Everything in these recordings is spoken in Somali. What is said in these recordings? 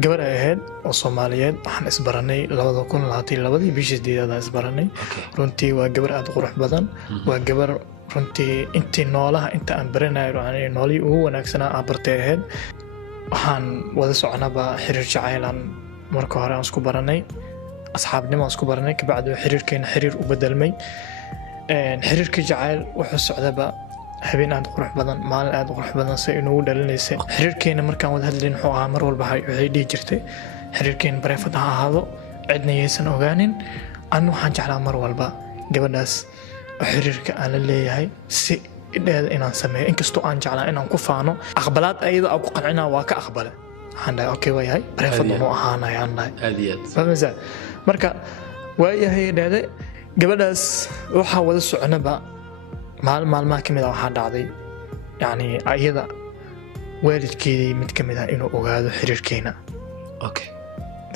gabar ay ahayd oo Soomaaliyeed waxaan isbaranay 2022 bishii 8 isbaranay runtii waa gabar aad u qurux badan waa gabar runtii intii noolaha inta aan baranayo aan nooli ugu wanaagsanaa aan bartay ahayd waxaan wada soconaba xiriir jacaylan marka hore aan isku baranay asxaabnimo isku baranay ka bacdi xiriirkeena xiriir u bedelmay xiriirka jacayl wuxuu socdaba habeen aad qurux badan maalin aad qurux badan si inuu dhalinaysa xiriirkeena markaan wada hadlayn wuxuu ahaa mar walba waxay dhigi jirtay xiriirkeena bareefad ha ahaado cidna yeesan ogaanin aan waxaan jeclaa mar walba gabadhaas xiriirka aan la leeyahay si ideeda inaan sameeyo inkastoo aan jeclaa inaan ku faano aqbalaad ayada aan ku qancinaa waa ka aqbalay waxaan dhahay okay waa yahay bareefad ma ahaanay aan dhahay aadiyad marka waa yahay ideeda gabadhaas waxa wada soconaba maalmaha kamid ah waxaa dhacday yani ayada waalidkeedii mid kamid ah inuu ogaado xiriirkeena okay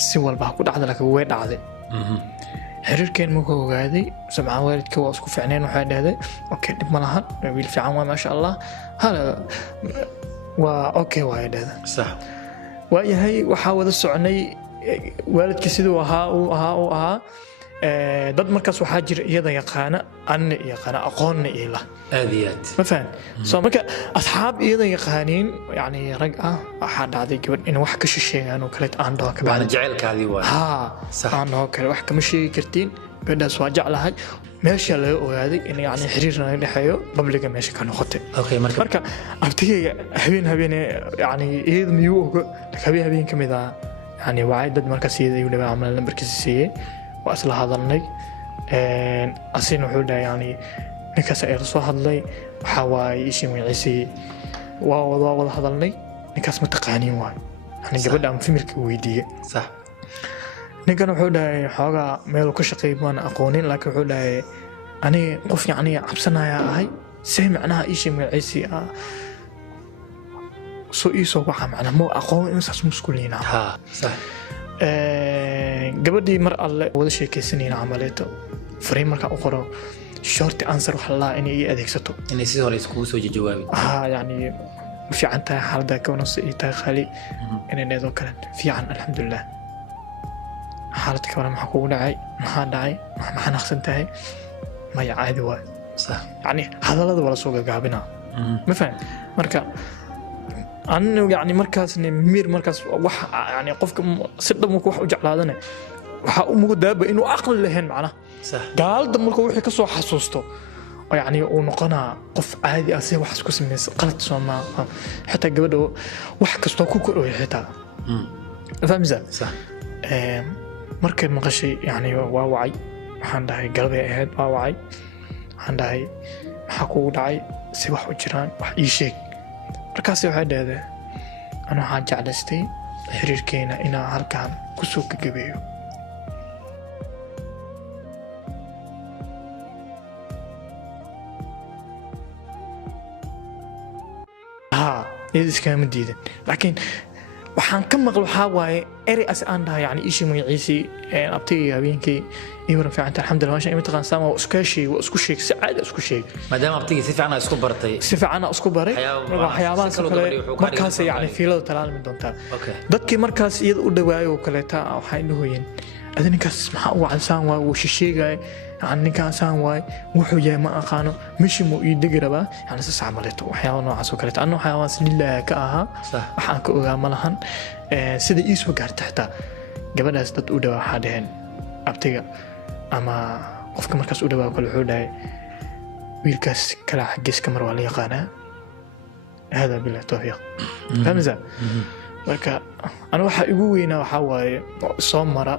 si walba ku dhacday laakiin way dhacday xiriirkeen markuu ogaaday sabcan waalidka waa isku fiicneen waxay dhahday okay dib ma lahan wiil fiican waa maasha Allah hala waa okay waa dhahday sax waa yahay waxa wada soconay waalidkii sidoo ahaa dad markaas waxaa jira iyada yaqaana anna yaqaana aqoonna ila aadiyad ma faham soo marka asxaab iyada yaqaaniin yani rag ah waxa dhacday gabadh in wax ka shisheeyaan oo kale aan dhaw ka baan jaceelkaadii waa ha aan dhaw kale wax kama sheegi kartiin gabadhaas waa jeclahay meesha laga ogaaday in yani xiriir naga dhaxeeyo babliga meesha ka noqotay okay marka abtigayga habeen yani iyada miyuu oga habeen kamid ah yani waa dad markaas iyada uu dhawa amal nambarkiisa siiyay وأصل هذا النج أصين وحده يعني نكاس إرسال هذلي وحواي إشي من عيسى ووضع هذا النج نكاس متقانين واي يعني قبل أن في ملك ويدية صح نكنا وحده حاجة ميلو كشقي بان أقونين لكن وحده أنا قف يعني عبسنا يا هاي سمعناها إشي من عيسى سو إيسو وحام أنا مو أقون إنساس مسكولين ها صح gabadhii mar alle wada sheekaysanayna camaleeto fariin marka u qoro short answer waxa la in ay adeegsato inay si hore isku soo jawaabi yani fiican tahay xaalada ka wanaagsan ay tahay khali inay needo kale fiican alxamdulillah xaaladka kale maxaa kugu dhacay maxaa naqsan tahay ma caadi waa sax yani hadalada wala soo gaabina ma faham marka أنا يعني مركز نمير مركز وح يعني قفك صدق مك وح وجعلادنا وح مقداب إنه أقل لهن معنا صح قال دمك وح كسو حسوسته يعني ونقنا قف عادي أسيه وح سكوس من قلت سوما حتى قبله وح كستو كوكو حتى فاهم زين صح مركز مقشي يعني واوعي عنده قلبي أهد واوعي عنده حكوا داعي سوح وجران وح يشيك markaas waxa dhahday ana waxaan jeclaystay xiriirkeena inaan halkaan ku soo gabeeyo iska ma diidan laakiin waxaan ka maqlo waxa waaye eri as aan dhahay yani ishi magaciisi abtay habeenkii iwar fiican alxamdulillah ma taqaan sama isku sheeg si caadi isku sheeg maadaama abtay si fiican isku bartay si fiican isku baray waxyaabaha kale markaas yani fiilada talaalmi doonta dadkii markaas iyada u dhawaayo kale taa waxay dhahoyeen adinkaas maxaa u wacan waa uu sheegay ninkaasaan waay wuxuu yahay ma aqaano mishi mu ii degi rabaa yani si saamaleeto waxyaabo noocaas oo kale taa anna waxyaabahaas lillaah ka ahaa waxaan ka ogaa ma lahan sida ii soo gaartay xitaa gabadhaas dad u dhawaa waxaa dhaheen abtiga ama qofka markaas u dhawaa kale wuxuu dhahay wiilkaas kala xaggiiska mar waa la yaqaanaa hada billah tawfiiq famza marka ana waxa igu weynaa waxaa waaye soo mara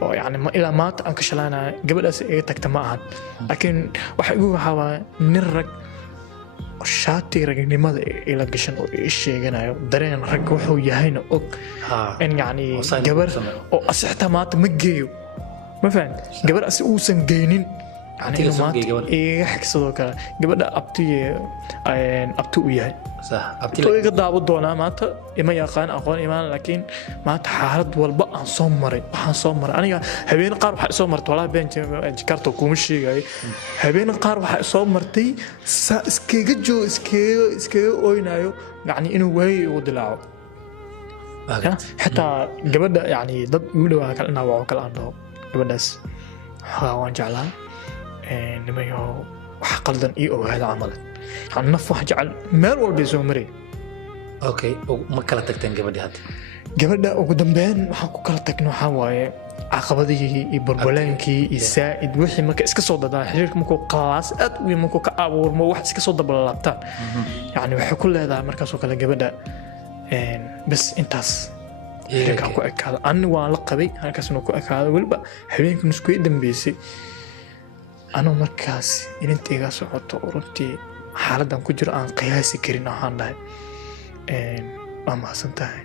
يعني ما إلى ما أنكشلنا قبل أسئلة تكتماها لكن واحد يقول هوا نرق شاتي رق لماذا إلى قشن إيش جنايو درين رق وحو يهينا أوك إن يعني قبل أو أسحتها ما تمجيو ما فهم قبل أسئوسن جينين يعني إنه ما إيه حكسه كذا قبل أبتو وياه صح أبتي لك قد دعوة دونا مات إما يقان أقول إيمان لكن ما تحارد والبقى صمري وحن صمر أنا هبين قار وح صمرت ولا بين جكرتو كومشي جاي هبين قار وح صمرتي اسكي جو اسكي أوينايو يعني إنه وهي ودلعه حتى قبل يعني ضد يقولوا كلنا وعوكل عنده قبل ناس حوان جعلها إنما يهو وحقلدن إيه هذا عمله يعني نفوح جعل مال والبيزو مري أوكي وما كلا تكتن قبل هذا قبل ده وقدام بين وحكو كلا تكنو حواي عقبضي بربلانكي يساعد وحي ما كاسك صودا دا حريرك مكو قاس اد وي مكو كابور ما wax iska soo dabalabtaan yani waxa ku leedahay markaas oo kale gabadha bas intaas iyaga ku ekaada aan waa la qabay halkaas inuu ku ekaado waliba habeenkii isku dambeysay anoo markaas intiga socoto runtii xaaladan ku jiro aan qiyaasi karin ahaan dhahay ama santahay